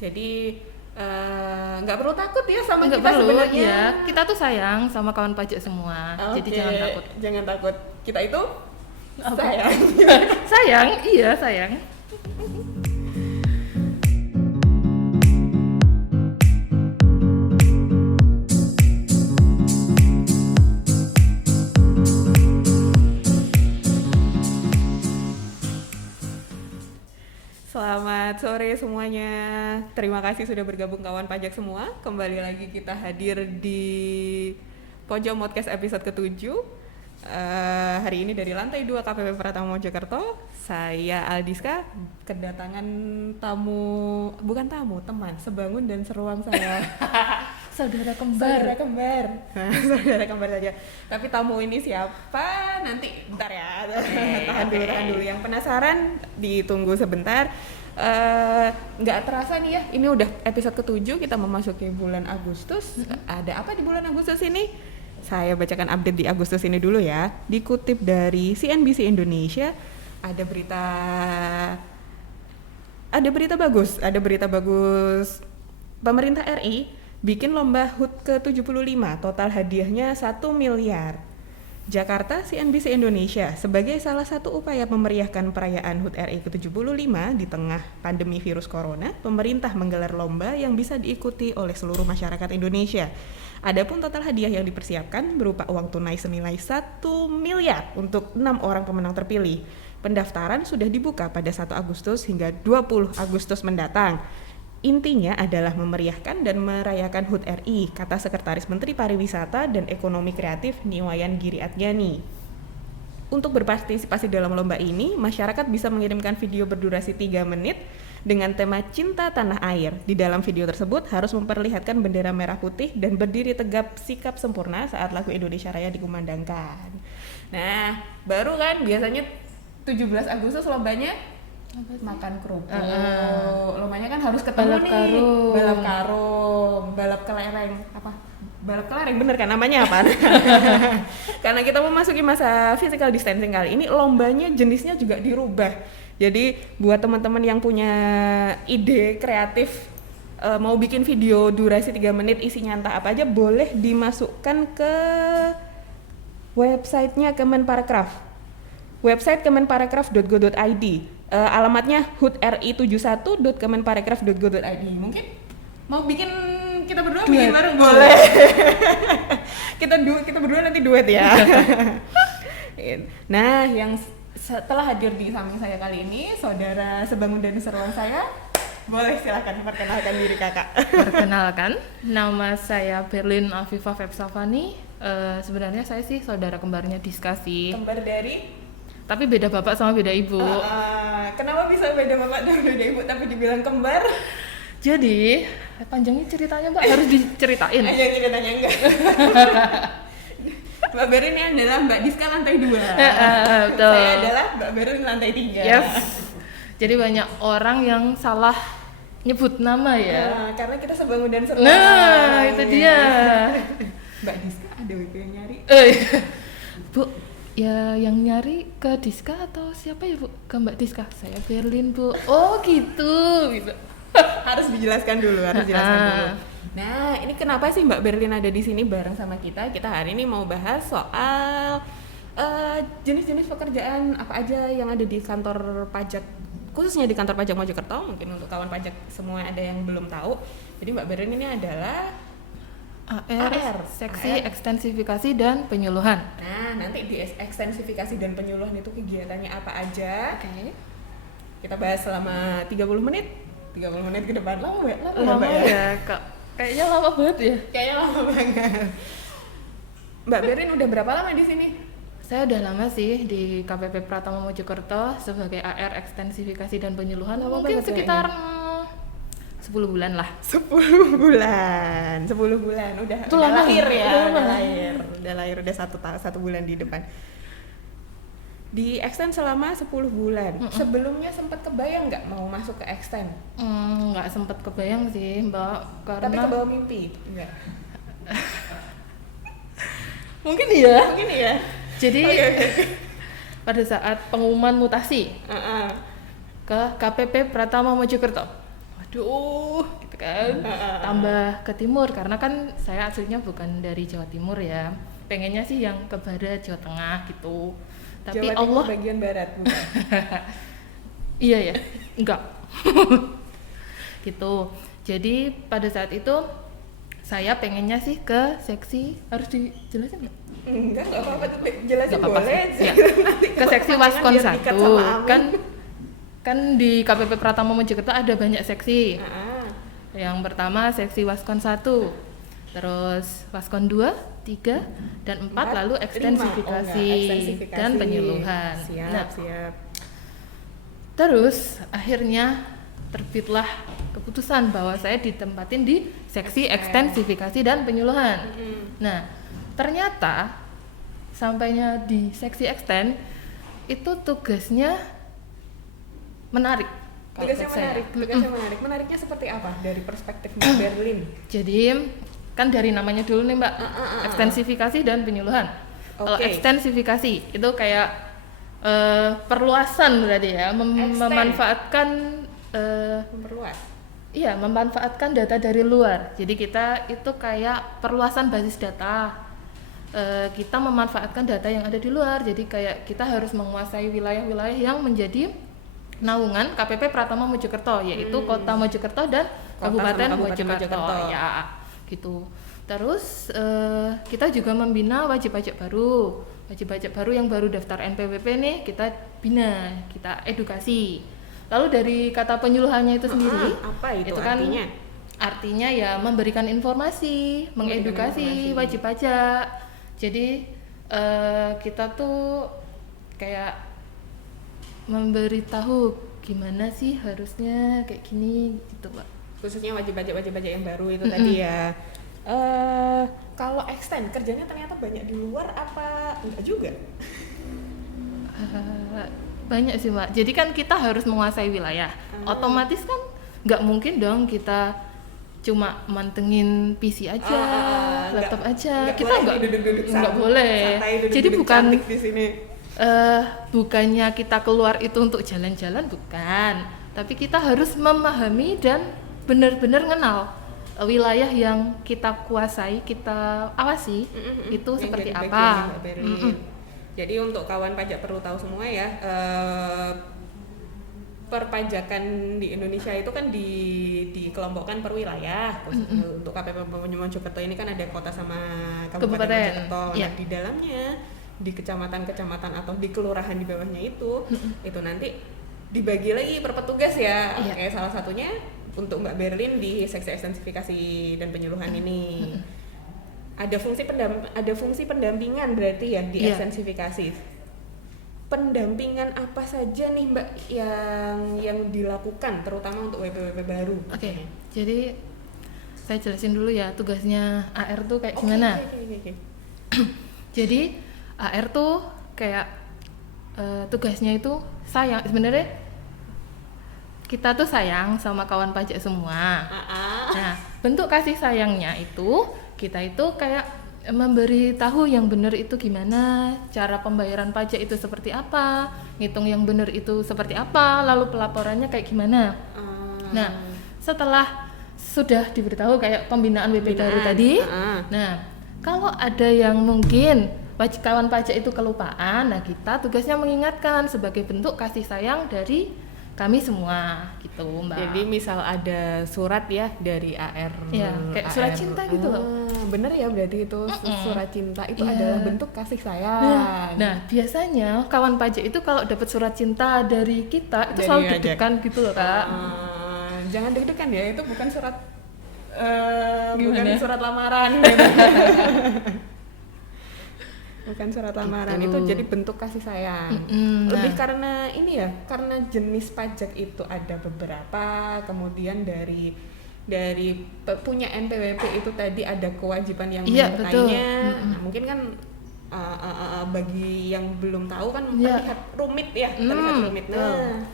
Jadi nggak perlu takut ya sama Nggak kita perlu, sebenarnya. ya. Kita tuh sayang sama kawan pajak semua. Jadi Oke, jangan takut. Jangan takut. Kita itu Apa? sayang. Sayang, iya sayang. Selamat sore semuanya. Terima kasih sudah bergabung kawan pajak semua. Kembali lagi kita hadir di Pojok Podcast episode ke-7. Hari ini dari lantai 2 KPP Pratama Mojokerto. Saya Aldiska kedatangan teman sebangun dan seruang saya. Saudara kembar. Saudara kembar saja. Tapi tamu ini siapa? Nanti bentar ya. Tahan dulu. Yang penasaran ditunggu sebentar. Nggak terasa nih ya, ini udah episode ke-7, kita memasuki bulan Agustus. Ada apa di bulan Agustus ini? Saya bacakan update di Agustus ini dulu ya. Dikutip dari CNBC Indonesia, ada berita bagus. Pemerintah RI bikin lomba HUT ke-75, total hadiahnya 1 miliar. Jakarta, CNBC Indonesia, sebagai salah satu upaya memeriahkan perayaan HUT RI ke-75 di tengah pandemi virus corona, pemerintah menggelar lomba yang bisa diikuti oleh seluruh masyarakat Indonesia. Adapun total hadiah yang dipersiapkan berupa uang tunai senilai 1 miliar untuk 6 orang pemenang terpilih. Pendaftaran sudah dibuka pada 1 Agustus hingga 20 Agustus mendatang. Intinya adalah memeriahkan dan merayakan HUT RI, kata Sekretaris Menteri Pariwisata dan Ekonomi Kreatif Niwayan Giri Adjani. Untuk berpartisipasi dalam lomba ini, masyarakat bisa mengirimkan video berdurasi 3 menit dengan tema Cinta Tanah Air. Di dalam video tersebut harus memperlihatkan bendera merah putih dan berdiri tegap sikap sempurna saat lagu Indonesia Raya dikumandangkan. Nah, baru kan biasanya 17 Agustus lombanya makan kerupuk. Lombanya kan harus ketemu balap karung, balap kelereng, balap kelereng bener kan namanya apa? Karena kita memasuki masa physical distancing kali ini, lombanya jenisnya juga dirubah. Jadi buat teman-teman yang punya ide kreatif, mau bikin video durasi 3 menit isinya entah apa aja, boleh dimasukkan ke websitenya Kemenparekraf. Website kemenparekraf.go.id. Alamatnya hutri71.kemenparekraf.go.id. Mungkin mau bikin kita berdua duet. bikin bareng boleh. kita berdua nanti duet ya. Nah, yang setelah hadir di samping saya kali ini, saudara sebangun dan seruang saya, boleh silakan perkenalkan diri kakak. Perkenalkan, nama saya Berlin Afifah Febsafani. Sebenarnya saya sih saudara kembarnya Diska sih. Kembar dari? Tapi beda bapak sama beda ibu. Kenapa bisa beda bapak dan beda ibu tapi dibilang kembar? Jadi, panjangnya ceritanya Mbak, harus diceritain. Aja ceritanya enggak. Mbak Berin ini adalah Mbak Diska lantai 2. Betul. Saya adalah Mbak Berin lantai 3. Yes. Jadi banyak orang yang salah nyebut nama ya. Karena kita sebangun dan seruang. Nah, itu dia. Mbak Diska ada WP yang nyari. Bu, ya yang nyari ke Diska atau siapa ya Bu? Ke Mbak Diska. Saya Berlin Bu. Oh gitu. Harus dijelaskan dulu, dulu. Nah, ini kenapa sih Mbak Berlin ada di sini bareng sama kita? Kita hari ini mau bahas soal jenis-jenis pekerjaan apa aja yang ada di kantor pajak, khususnya di kantor pajak Mojokerto. Mungkin untuk kawan pajak semua ada yang belum tahu. Jadi Mbak Berlin ini adalah AR, Seksi Ekstensifikasi dan Penyuluhan. Nah, nanti di ekstensifikasi dan penyuluhan itu kegiatannya apa aja? Oke. Kita bahas selama 30 menit. 30 menit ke depan lama ya, Kak. Kayaknya lama banget ya. Kayaknya lama banget. Mbak Berin udah berapa lama di sini? Saya udah lama sih di KPP Pratama Mojokerto sebagai AR Ekstensifikasi dan Penyuluhan. Lama Mungkin banget sekitar 10 bulan lah. 10 bulan. Udah lama lahir ya. Udah lahir. Udah satu bulan di depan. Di extend selama 10 bulan. Sebelumnya sempat kebayang nggak mau masuk ke extend? Nggak sempat kebayang sih Mbak, karena Tapi kebawa mimpi? Enggak. Mungkin iya. Jadi pada saat pengumuman mutasi ke KPP Pratama Mojokerto, aduh gitu kan. Tambah ke timur karena kan saya aslinya bukan dari Jawa Timur ya, pengennya sih yang ke barat Jawa Tengah gitu, tapi Jawa Timur Allah bagian barat bukan? iya ya enggak gitu. Jadi pada saat itu saya pengennya sih ke seksi, harus dijelasin nggak? Enggak apa-apa tuh, jelasin Nggak apa-apa boleh. sih. Ya. Nanti Ke seksi kalau Waskon biar dikat sama 1 Amin. kan di KPP Pratama Mojokerto ada banyak seksi. Ah, Yang pertama seksi Waskon 1, terus Waskon 2, 3, dan 4, lalu 5. ekstensifikasi, Oh, ekstensifikasi. dan penyuluhan. Siap, Nah, siap. terus akhirnya terbitlah keputusan bahwa saya ditempatin di seksi ekstensifikasi dan penyuluhan. Nah, ternyata sampainya di seksi eksten itu tugasnya menarik. kalau Tugasnya buat saya. menarik, tugasnya menarik. Menariknya seperti apa dari perspektif Mbak Berlin? Jadi kan dari namanya dulu nih Mbak, ekstensifikasi dan penyuluhan. Kalau Oke. ekstensifikasi itu kayak perluasan berarti ya, Extend. memanfaatkan Memperluas. iya, memanfaatkan data dari luar. Jadi kita itu kayak perluasan basis data. Kita memanfaatkan data yang ada di luar. Jadi kayak kita harus menguasai wilayah-wilayah yang menjadi naungan KPP Pratama Mojokerto, yaitu Kota Mojokerto dan Kota Kabupaten sama Kabupaten Mojokerto. Mojokerto. Ya, gitu. Terus kita juga membina wajib pajak baru. Wajib pajak baru yang baru daftar NPWP nih kita bina, kita edukasi. Lalu dari kata penyuluhannya itu sendiri, apa itu kan artinya? artinya ya memberikan informasi, mengedukasi informasi. wajib pajak. Jadi kita tuh kayak memberitahu gimana sih harusnya kayak gini gitu Pak. Khususnya wajib pajak yang baru itu tadi ya. Kalau extend kerjanya ternyata banyak di luar apa enggak juga? Banyak sih Mbak, jadi kan kita harus menguasai wilayah. Otomatis kan nggak mungkin dong kita cuma mantengin PC aja, laptop aja. Kita nggak duduk-duduk nggak boleh. santai, duduk-duduk Jadi bukan cantik di sini. bukannya kita keluar itu untuk jalan-jalan, bukan, tapi kita harus memahami dan benar-benar kenal wilayah yang kita kuasai, kita awasi itu Yang seperti jadi apa. bagiannya Mbak Berlin. Jadi untuk kawan pajak perlu tahu semua ya, perpajakan di Indonesia itu kan dikelompokkan per wilayah. Untuk KPP Mojokerto ini kan ada kota sama Kabupaten Kabupaten, Mojokerto. iya. Nah, di dalamnya di kecamatan-kecamatan atau di kelurahan di bawahnya itu nanti dibagi lagi per petugas ya. Iya. Kayak salah satunya untuk Mbak Berlin di seksi ekstensifikasi dan penyuluhan ini. Ada fungsi pendampingan berarti ya di Iya. ekstensifikasi. Pendampingan apa saja nih Mbak yang dilakukan terutama untuk WP-WP baru? Oke, jadi saya jelasin dulu ya tugasnya AR tuh kayak gimana. Oke. Jadi AR tuh kayak tugasnya itu sayang, sebenarnya kita tuh sayang sama kawan pajak semua. Nah, bentuk kasih sayangnya itu kita itu kayak memberi tahu yang benar itu gimana, cara pembayaran pajak itu seperti apa, ngitung yang benar itu seperti apa, lalu pelaporannya kayak gimana. Nah, setelah sudah diberitahu kayak pembinaan WP baru tadi, nah kalau ada yang mungkin kawan pajak itu kelupaan, nah kita tugasnya mengingatkan sebagai bentuk kasih sayang dari kami semua gitu Mbak. Jadi misal ada surat ya dari AR, ya kayak surat cinta gitu loh. Bener ya berarti itu surat cinta itu Iya. adalah bentuk kasih sayang. Nah biasanya kawan pajak itu kalau dapat surat cinta dari kita itu Dari selalu ngajak. deg-degan gitu loh Kak. Jangan deg-degan ya, itu bukan surat Gimana? bukan surat lamaran. Bukan surat lamaran, Gitu. itu jadi bentuk kasih sayang. Lebih karena ini ya, karena jenis pajak itu ada beberapa, kemudian dari punya NPWP itu tadi ada kewajiban yang Iya, betul. menyertainya. Nah, mungkin kan bagi yang belum tahu kan Iya. terlihat rumit ya, terlihat rumit. Nah,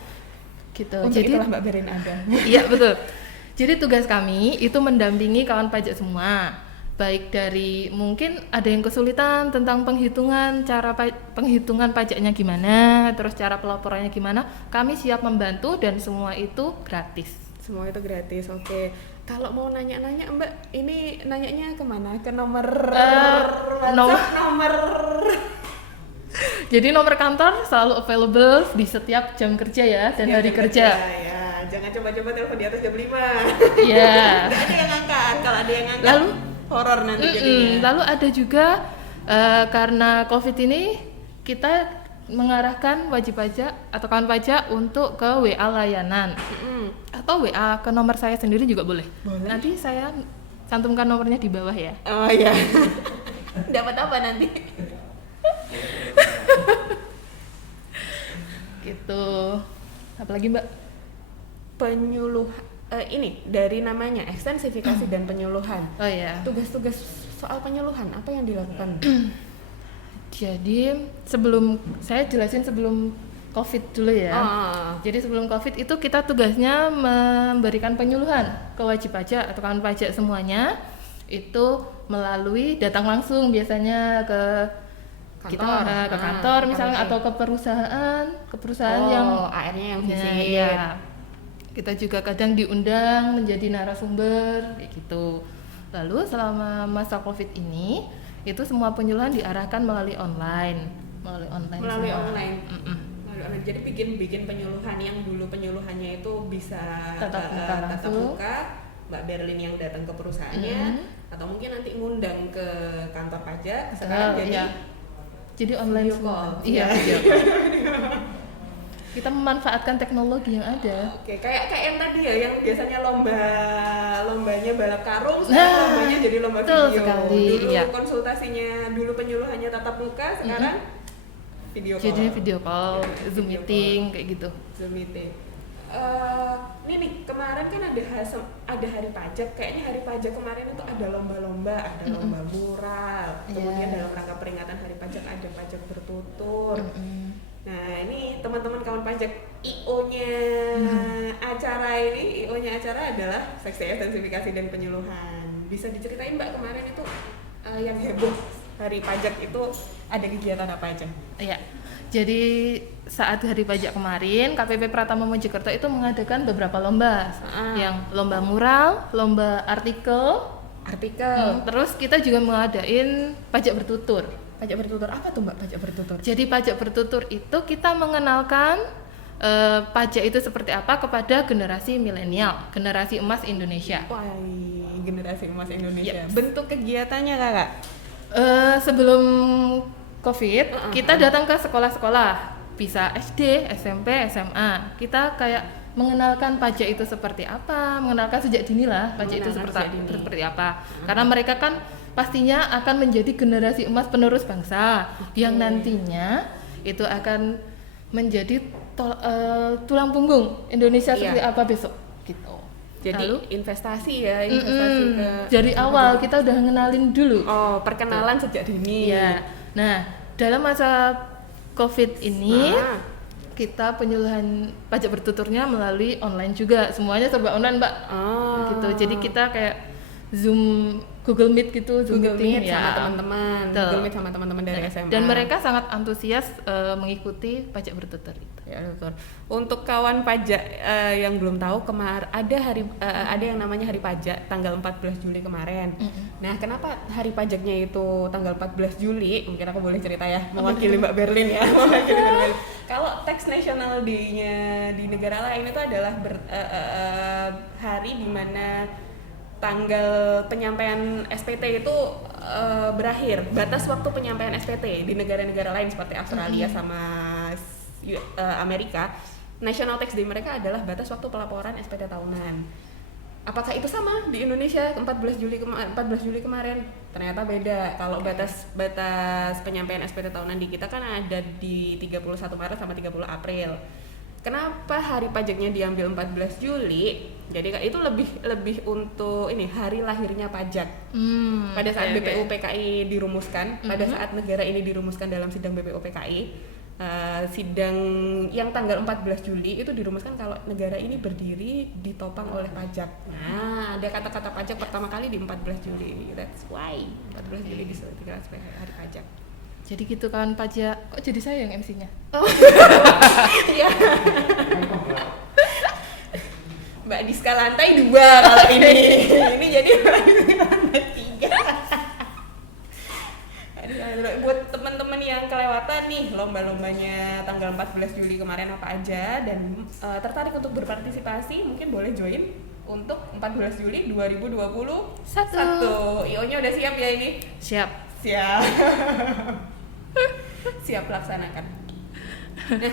Gitu. untuk Jadi itulah Mbak Berin ada. iya betul. Jadi tugas kami itu mendampingi kawan pajak semua. Baik dari mungkin ada yang kesulitan tentang penghitungan, cara penghitungan pajaknya gimana, terus cara pelaporannya gimana, kami siap membantu dan semua itu gratis. Semua itu gratis. Oke. Kalau mau nanya-nanya Mbak, ini nanyanya kemana? Ke nomor nomor. Jadi nomor kantor selalu available di setiap jam kerja ya dan hari kerja. Ya, jangan coba-coba telepon di atas jam 5. Iya. Nggak ada yang angkat. Kalau ada yang angkat, Lalu horor nanti jadinya. lalu ada juga karena COVID ini kita mengarahkan wajib pajak atau kawan pajak untuk ke WA layanan atau WA ke nomor saya sendiri juga boleh. Nanti saya cantumkan nomornya di bawah ya. Oh iya. Dapat apa nanti? Gitu. Apalagi Mbak? Penyuluh ini dari namanya ekstensifikasi dan penyuluhan. Oh ya. Tugas-tugas soal penyuluhan apa yang dilakukan? Jadi saya jelasin sebelum COVID dulu ya. Jadi sebelum COVID itu kita tugasnya memberikan penyuluhan ke wajib pajak atau kawan pajak semuanya itu melalui datang langsung biasanya ke kantor misalnya atau ke perusahaan yang AR-nya yang fisik. Ya. Kita juga kadang diundang menjadi narasumber kayak gitu. Lalu selama masa COVID ini itu semua penyuluhan diarahkan melalui online. Melalui online. Jadi bikin penyuluhan yang dulu penyuluhannya itu bisa tatap muka, Mbak Berlin yang datang ke perusahaannya atau mungkin nanti ngundang ke kantor pajak. Sekarang jadi online call. Iya. Kita memanfaatkan teknologi yang ada. Oke, kayak yang tadi ya, yang biasanya lombanya balap karung, sekarang lombanya jadi lomba video. Sekali, dulu iya. konsultasinya, dulu penyuluhannya tatap muka, sekarang video call. Jadi video call, Zoom meeting kayak gitu. Zoom meeting. Ini nih kemarin kan ada hari pajak, kayaknya hari pajak kemarin itu ada lomba-lomba, ada lomba mural, kemudian dalam rangka peringatan hari pajak ada pajak bertutur. Nah ini teman-teman kawan pajak IO-nya acara adalah seksi ekstensifikasi dan penyuluhan. Bisa diceritain Mbak kemarin itu yang heboh hari pajak itu ada kegiatan apa aja? Iya. Jadi saat hari pajak kemarin KPP Pratama Mojokerto itu mengadakan beberapa lomba, yang lomba mural, lomba artikel. Terus kita juga mengadain pajak bertutur. Pajak bertutur apa tuh Mbak pajak bertutur? Jadi pajak bertutur itu kita mengenalkan pajak itu seperti apa kepada generasi milenial, generasi emas Indonesia. Wah, generasi emas Indonesia. Yep. Bentuk kegiatannya Kakak? Sebelum COVID, kita datang ke sekolah-sekolah, bisa SD, SMP, SMA. Kita kayak mengenalkan pajak itu seperti apa, mengenalkan sejak dini lah pajak itu seperti apa. Karena mereka kan pastinya akan menjadi generasi emas penerus bangsa yang nantinya itu akan menjadi tulang punggung Indonesia seperti apa besok gitu. Jadi lalu investasi ke dari awal kita udah ngenalin dulu. Perkenalan sejak dini. Ya. Nah, dalam masa COVID ini kita penyuluhan pajak bertuturnya melalui online juga. Semuanya serba online, Mbak. Gitu. Jadi kita kayak Zoom, Google Meet gitu, Google Meet sama teman-teman, Google Meet sama teman-teman dari SMA. Dan mereka sangat antusias mengikuti pajak bertutur itu. Ya, betul. Untuk kawan pajak yang belum tahu, ada yang namanya hari pajak tanggal 14 Juli kemarin. Nah, kenapa hari pajaknya itu tanggal 14 Juli? Mungkin aku boleh cerita ya, mewakili Mbak Berlin ya. Kalau tax national day-nya di negara lain itu adalah hari di mana tanggal penyampaian SPT itu berakhir, batas waktu penyampaian SPT di negara-negara lain seperti Australia sama Amerika. National Tax Day mereka adalah batas waktu pelaporan SPT tahunan. Apakah itu sama di Indonesia 14 Juli kemarin? Ternyata beda. Kalau batas penyampaian SPT tahunan di kita kan ada di 31 Maret sama 30 April. Kenapa hari pajaknya diambil 14 Juli? Jadi itu lebih untuk ini hari lahirnya pajak. Pada saat BPU PKI dirumuskan, pada saat negara ini dirumuskan dalam sidang BPU PKI, sidang yang tanggal 14 Juli itu dirumuskan kalau negara ini berdiri ditopang oleh pajak. Nah, ada kata-kata pajak pertama kali di 14 Juli. That's why 14 Juli disebutkan sebagai hari pajak. Jadi gitu kan pajak. Kok jadi saya yang MC-nya? Iya. Mbak Mbak Diska lantai 2 kalau ini. Ini jadi Mbak Diska lantai 3. Buat teman-teman yang kelewatan nih lomba-lombanya tanggal 14 Juli kemarin apa aja dan tertarik untuk berpartisipasi, mungkin boleh join untuk 14 Juli 2021. IO-nya udah siap ya ini? Siap. Siap laksanakan. Nah,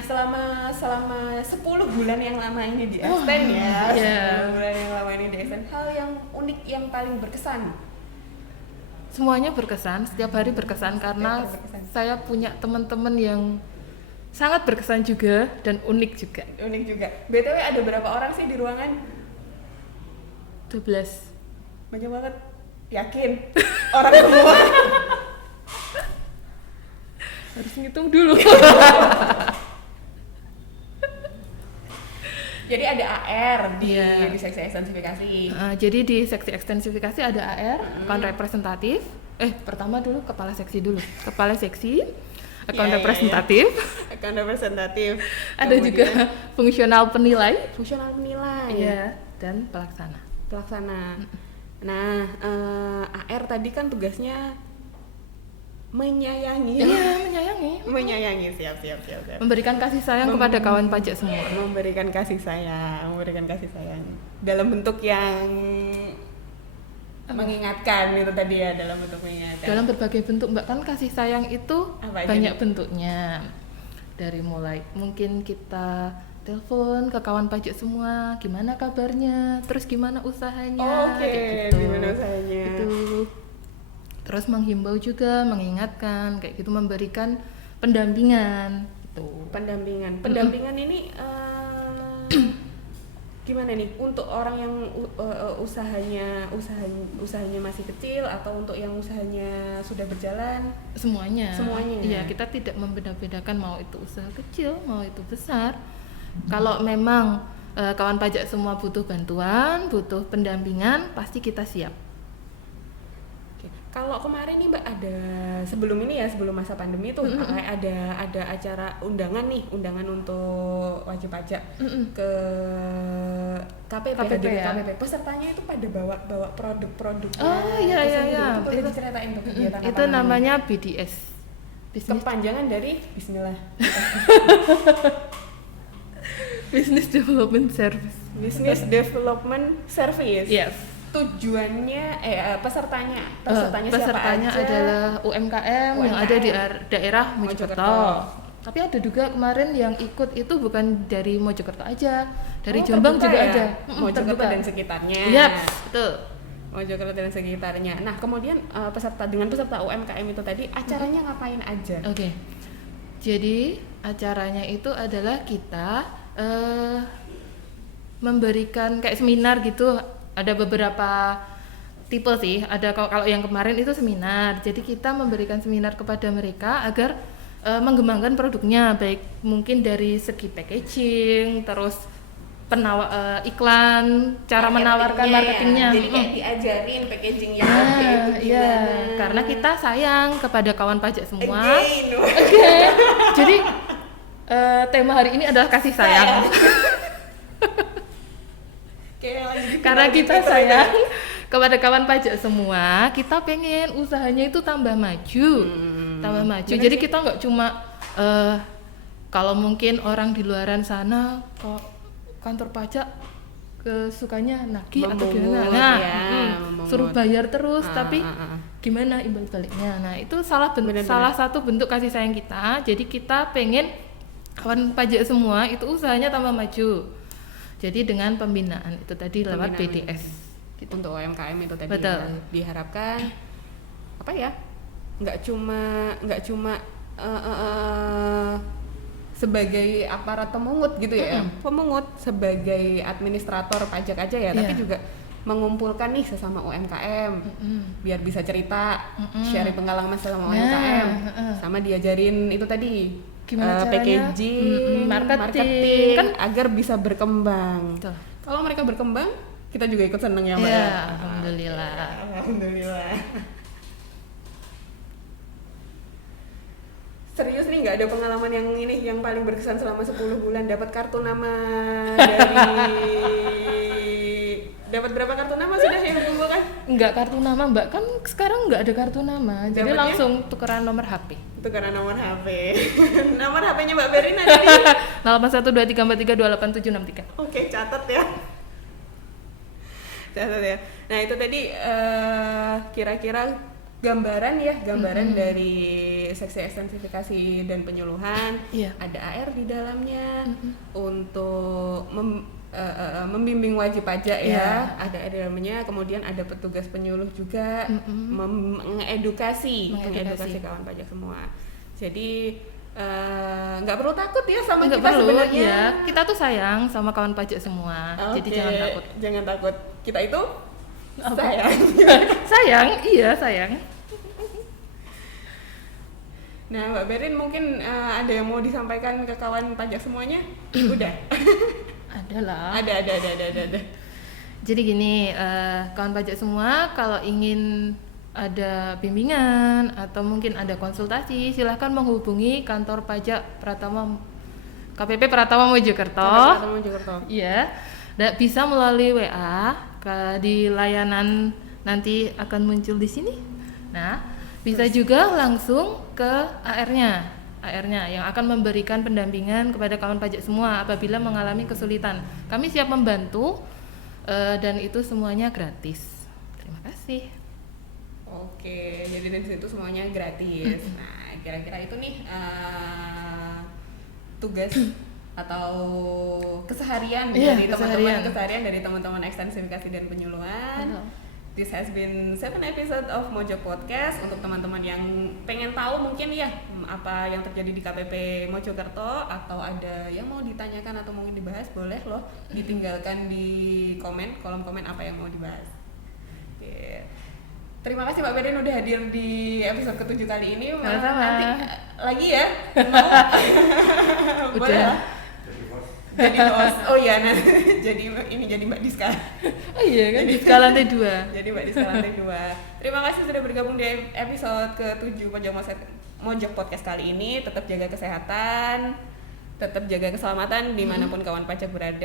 selama 10 bulan yang lama ini di extend ya. 10 bulan yang lama ini di extend, hal yang unik yang paling berkesan. Semuanya berkesan, setiap hari berkesan karena saya punya teman-teman yang sangat berkesan juga dan unik juga. BTW ada berapa orang sih di ruangan? 12. Banyak banget. Yakin? Orang semua. Harus ngitung dulu. Jadi ada AR di seksi ekstensifikasi. Jadi di seksi ekstensifikasi ada AR, account representatif. Pertama dulu kepala seksi dulu. Kepala seksi, account representatif. Account representatif. Ada juga fungsional penilai. Iya. Dan pelaksana. Nah, AR tadi kan tugasnya menyayangi. Menyayangi, siap. Memberikan kasih sayang kepada kawan pajak semua. Memberikan kasih sayang dalam bentuk yang mengingatkan itu tadi ya, dalam bentuk mengingatkan. Dalam berbagai bentuk, Mbak, kan kasih sayang itu banyak jadi? bentuknya. Dari mulai mungkin kita telepon ke kawan pajak semua, gimana kabarnya, terus gimana usahanya, kayak gitu. Gimana usahanya. Itu. Terus menghimbau juga, mengingatkan, kayak gitu, memberikan pendampingan. Gitu. Pendampingan ini gimana nih untuk orang yang usahanya masih kecil atau untuk yang usahanya sudah berjalan? Semuanya. Iya, kita tidak membeda-bedakan mau itu usaha kecil, mau itu besar. Kalau memang kawan pajak semua butuh bantuan, butuh pendampingan, pasti kita siap. Kalau kemarin nih Mbak, ada sebelum masa pandemi tuh ada acara undangan untuk wajib pajak ke KPP. Pesertanya itu pada bawa produk-produknya. Itu boleh diceritain tuh kegiatan apa? Itu namanya BDS. Kepanjangan dari Bismillah. Business Development Service. Yes. Tujuannya pesertanya siapa aja? Adalah UMKM yang ada di daerah Mojokerto. Tapi ada juga kemarin yang ikut itu bukan dari Mojokerto aja, dari Jombang juga ada. Mojokerto dan sekitarnya. Iya, betul. Mojokerto dan sekitarnya. Nah, kemudian peserta UMKM itu tadi acaranya ngapain aja? Oke. Jadi acaranya itu adalah kita memberikan kayak seminar gitu. Ada beberapa tipe sih. Ada kalau yang kemarin itu seminar. Jadi kita memberikan seminar kepada mereka agar mengembangkan produknya, baik mungkin dari segi packaging, terus iklan, cara menawarkan marketingnya. Jadi kayak diajarin packaging yang itu gimana. Karena kita sayang kepada kawan pajak semua. Again. Jadi tema hari ini adalah kasih sayang. Karena kita sayang kepada kawan pajak semua, kita pengen usahanya itu tambah maju. Jadi kita nggak cuma kalau mungkin orang di luaran sana kok kantor pajak sukanya nagih atau gimana, suruh bayar terus, tapi gimana imbal baliknya. Nah, itu salah satu bentuk kasih sayang kita. Jadi kita pengen kawan pajak semua itu usahanya tambah maju. Jadi dengan pembinaan itu tadi lewat BDS gitu. Untuk UMKM itu tadi. Betul. Ya, diharapkan apa ya? Nggak cuma sebagai aparat pemungut gitu ya. Pemungut sebagai administrator pajak aja ya, tapi juga mengumpulkan nih sesama UMKM biar bisa cerita, sharing pengalaman sama UMKM, sama diajarin itu tadi gimana packaging, marketing kan agar bisa berkembang. Betul. Kalau mereka berkembang, kita juga ikut seneng ya Mbak. Ya, alhamdulillah. Serius nih, nggak ada pengalaman yang paling berkesan selama 10 bulan dapat kartu nama dari Dapat berapa kartu nama sudah yang dikumpulkan? Enggak kartu nama Mbak, kan sekarang nggak ada kartu nama, jadi Dapatnya? langsung tukeran nomor HP. Tukeran nomor HP. Nomor HP-nya Mbak Berin ada di 081234328763. Oke, catat ya. Catat ya. Nah, itu tadi kira-kira gambaran dari seksi ekstensifikasi dan penyuluhan. Iya. Ada AR di dalamnya untuk membimbing wajib pajak ya. Iya. Ada di dalamnya, kemudian ada petugas penyuluh juga mengedukasi kawan pajak semua. Jadi nggak perlu takut ya sama Nggak kita perlu, sebenarnya. ya. Kita tuh sayang sama kawan pajak semua. Jadi Oke, jangan takut. Jangan takut. Kita itu Apa? sayang. Sayang, iya sayang. Nah, Mbak Berin mungkin ada yang mau disampaikan ke kawan pajak semuanya? Udah. Adalah. Ada. Jadi gini, kawan pajak semua kalau ingin ada bimbingan atau mungkin ada konsultasi, silahkan menghubungi kantor pajak KPP Pratama Mojokerto. Iya, bisa melalui WA di layanan nanti akan muncul di sini. Nah, bisa juga langsung ke AR-nya yang akan memberikan pendampingan kepada kawan pajak semua apabila mengalami kesulitan. Kami siap membantu dan itu semuanya gratis. Terima kasih. Oke, jadi dari situ semuanya gratis. Nah, kira-kira itu nih tugas atau keseharian dari teman-teman ekstensifikasi dan penyuluhan. This has been 7 episode of Mojo Podcast. Untuk teman-teman yang pengen tahu mungkin ya apa yang terjadi di KPP Mojokerto atau ada yang mau ditanyakan atau mungkin dibahas, boleh loh ditinggalkan di kolom komen apa yang mau dibahas. Oke. Terima kasih Mbak Berin udah hadir di episode ke-7 kali ini. Sama-sama. Nanti lagi ya. Mau? Boleh lah. Jadi host. Oh iya, nah jadi Mbak Diska. Oh iya kan, di skala lantai 2. Jadi Mbak Diska lantai 2. Terima kasih sudah bergabung di episode ke-7 Mojok Podcast kali ini. Tetap jaga kesehatan, tetap jaga keselamatan dimanapun kawan pajak berada.